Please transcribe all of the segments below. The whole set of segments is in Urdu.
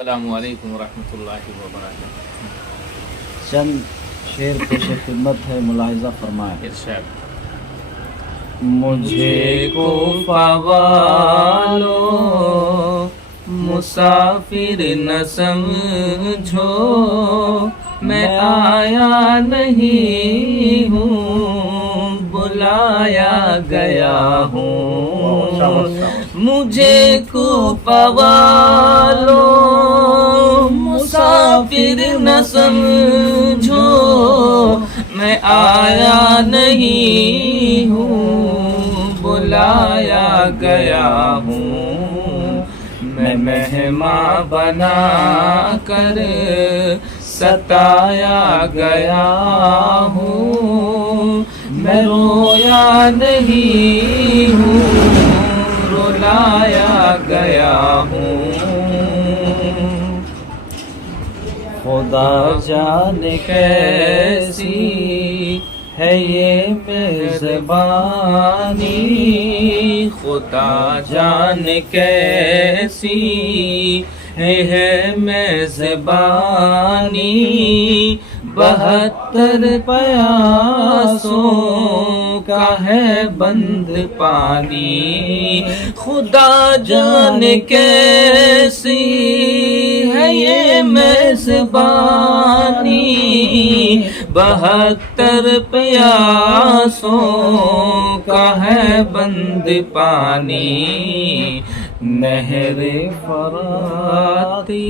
السلام علیکم ورحمۃ اللہ وبرکاتہ۔ چند شعر پیش خدمت ہے، ملاحظہ فرمائیں۔ ارشاد۔ مجھے کوفہ والو مسافر نہ سمجھو، میں آیا نہیں ہوں، بلایا گیا ہوں۔ مجھے کوفہ والو مسافر نہ سمجھو، میں آیا نہیں ہوں، بلایا گیا ہوں۔ میں مہمان بنا کر ستایا گیا ہوں، میں رویا نہیں ہوں، رلایا گیا ہوں۔ خدا جانے کیسی ہے یہ میزبانی، خدا جانے کیسی ہے میزبانی، 72 پیاسوں کا ہے بند پانی۔ خدا جانے کیسی ہے یہ میزبانی، 72 پیاسوں کا ہے بند پانی۔ نہر فراتی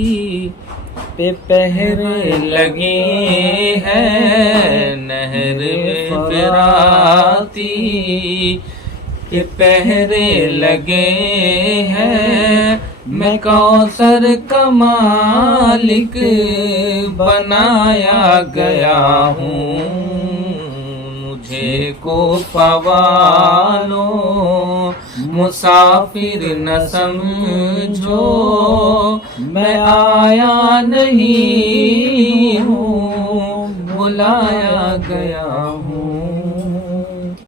پہ پہرے لگے ہیں، نہر فراتی پہ پہرے لگے ہیں، میں کوثر کا مالک بنایا گیا ہوں۔ مجھے کوفہ والو مسافر نہ سمجھو، میں آیا نہیں ہوں، بلایا گیا ہوں۔